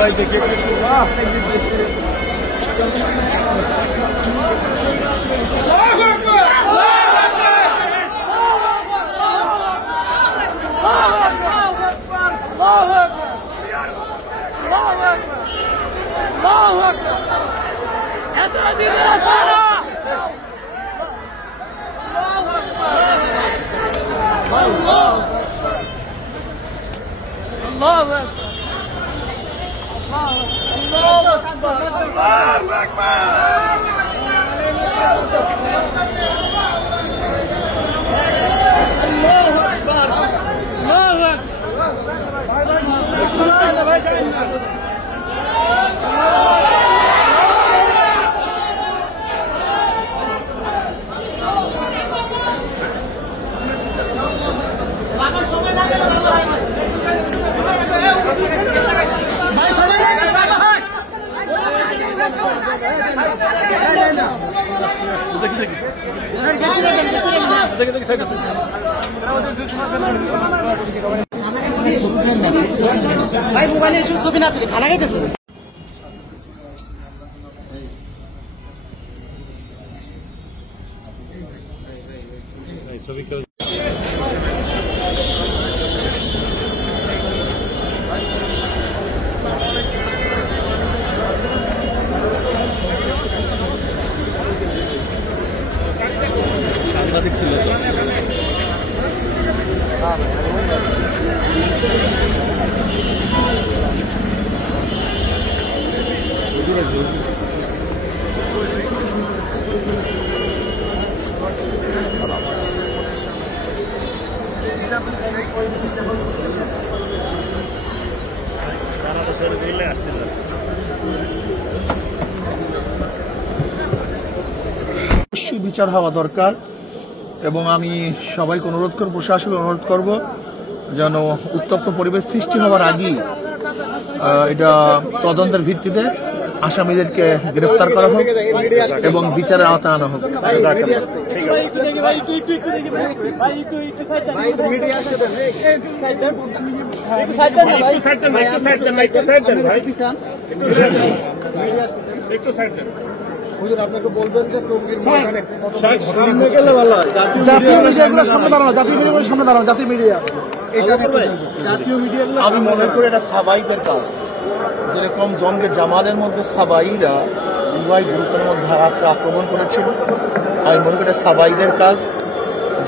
भाई देखिए भाई मोबाइल ছবি না তুলে খানা খাইতেছে ছবি কেউ সাংবাদিক ছিল অবশ্যই বিচার হওয়া দরকার এবং আমি সবাইকে অনুরোধ করব, প্রশাসনকে অনুরোধ করব যেন উত্তপ্ত পরিবেশ সৃষ্টি হওয়ার আগেই এটা তদন্তের ভিত্তিতে আসামিদেরকে গ্রেফতার করা হোক এবং বিচারের আওতায় আনা হোক। আপনাকে বলবেন যে টঙ্গীর ময়দানে জাতীয় মিডিয়া আমি মনে করি এটা সাবাইদের কাজ, যেরকম জঙ্গে জামালের মধ্যে সাবাইরা উভয় গ্রুপের মধ্যে আক্রমণ করেছিল। আমি মনে করি এটা সাবাইদের কাজ,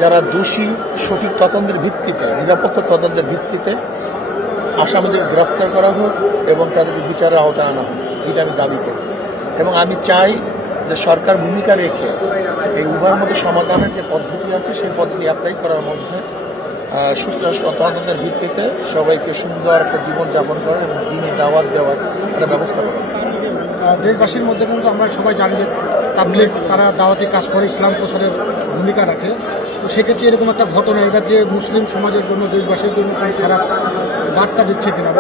যারা দোষী সঠিক তদন্তের ভিত্তিতে, নিরপেক্ষ তদন্তের ভিত্তিতে আসামিদের গ্রেফতার করা হোক এবং তাদেরকে বিচারের আওতায় আনা হোক, এটা আমি দাবি করি। এবং আমি চাই যে সরকার ভূমিকা রেখে এই উভয়ের মধ্যে সমাধানের যে পদ্ধতি আছে সেই পদ্ধতি অ্যাপ্লাই করার মধ্যে সুস্থ তদন্তের ভিত্তিতে সবাইকে সুন্দর একটা জীবনযাপন করার এবং দিনে দাওয়াত দেওয়ার একটা ব্যবস্থা করা। দেশবাসীর মধ্যে কিন্তু আমরা সবাই জানি যে তাবলীগ তারা দাওয়াতি কাজ করে, ইসলাম প্রচারের ভূমিকা রাখে। তো সেক্ষেত্রে এরকম একটা ঘটনা এটা যে মুসলিম সমাজের জন্য, দেশবাসীর জন্য কোনো খারাপ বার্তা দিচ্ছে কিনা?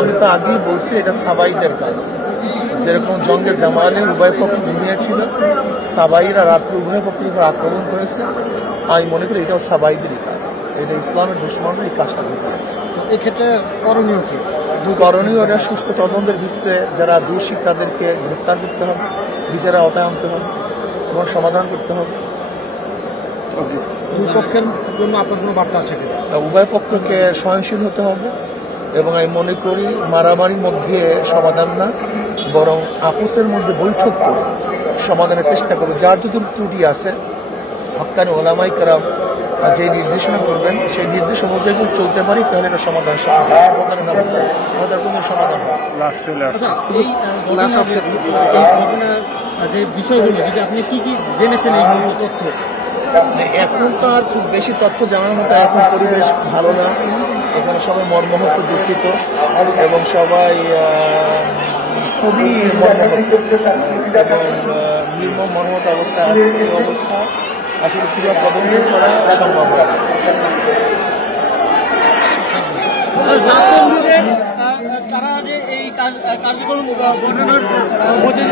আমি তো আগেই বলছি এটা সাবাইদের কাজ। যেরকম জঙ্গে জামালে উভয় পক্ষ ঘুমিয়েছিল, সাবাইরা রাত্রে উভয় পক্ষের উপর আক্রমণ করেছে। আমি মনে করি এটাও সাবাইদেরই কাজ, এটা ইসলামের দুশ্মনরা এই কাজটা করেছে। এক্ষেত্রে করণীয় কি? করণীয় এটা সুস্থ তদন্তের ভিত্তিতে যারা দোষী তাদেরকে গ্রেফতার করতে হবে, বিচারের আওতায় আনতে হবে এবং সমাধান করতে হবে। দুই পক্ষের জন্য আপনার কোনো বার্তা আছে কিনা? উভয় পক্ষকে সহনশীল হতে হবে এবং আমি মনে করি মারামারির মধ্যে সমাধান না, বরং আপোসের মধ্যে বৈঠক করে সমাধানের চেষ্টা করবে। যার যদি ত্রুটি আছে হক্কানি ওলামাই কেরাম যে নির্দেশনা করবেন সেই নির্দেশ অনুযায়ী যদি চলতে পারি তাহলে এটা সমাধানের ব্যবস্থা আমাদের কোনো সমাধান হবে। আচ্ছা, এই ঘটনার যে বিষয়গুলো যদি আপনি কি কি জেনেছেন এই তথ্য? এখন তো আর খুব বেশি তথ্য জানার মতো এখন পরিবেশ ভালো না, এখানে সবাই মর্মাহত দুঃখিত এবং সবাই খুবই মর্মাহত এবং নির্মম মর্মাহত অবস্থায় আছে। এই অবস্থা আসলে ক্রিয়া তদন্ত করা সম্ভব হয় না। তারা যে এই কার্যক্রম ঘটনার মধ্যে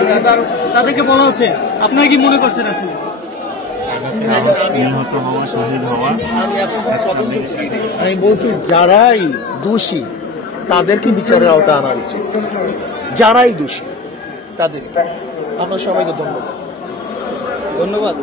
তাদেরকে বলা হচ্ছে, আপনারা কি মনে করছেন আসলে? নিহত হওয়া, শহীদ হওয়া, আমি বলছি যারাই দোষী তাদেরকে বিচারের আওতায় আনা উচিত, যারাই দোষী তাদেরকে। আমরা সবাইকে ধন্যবাদ।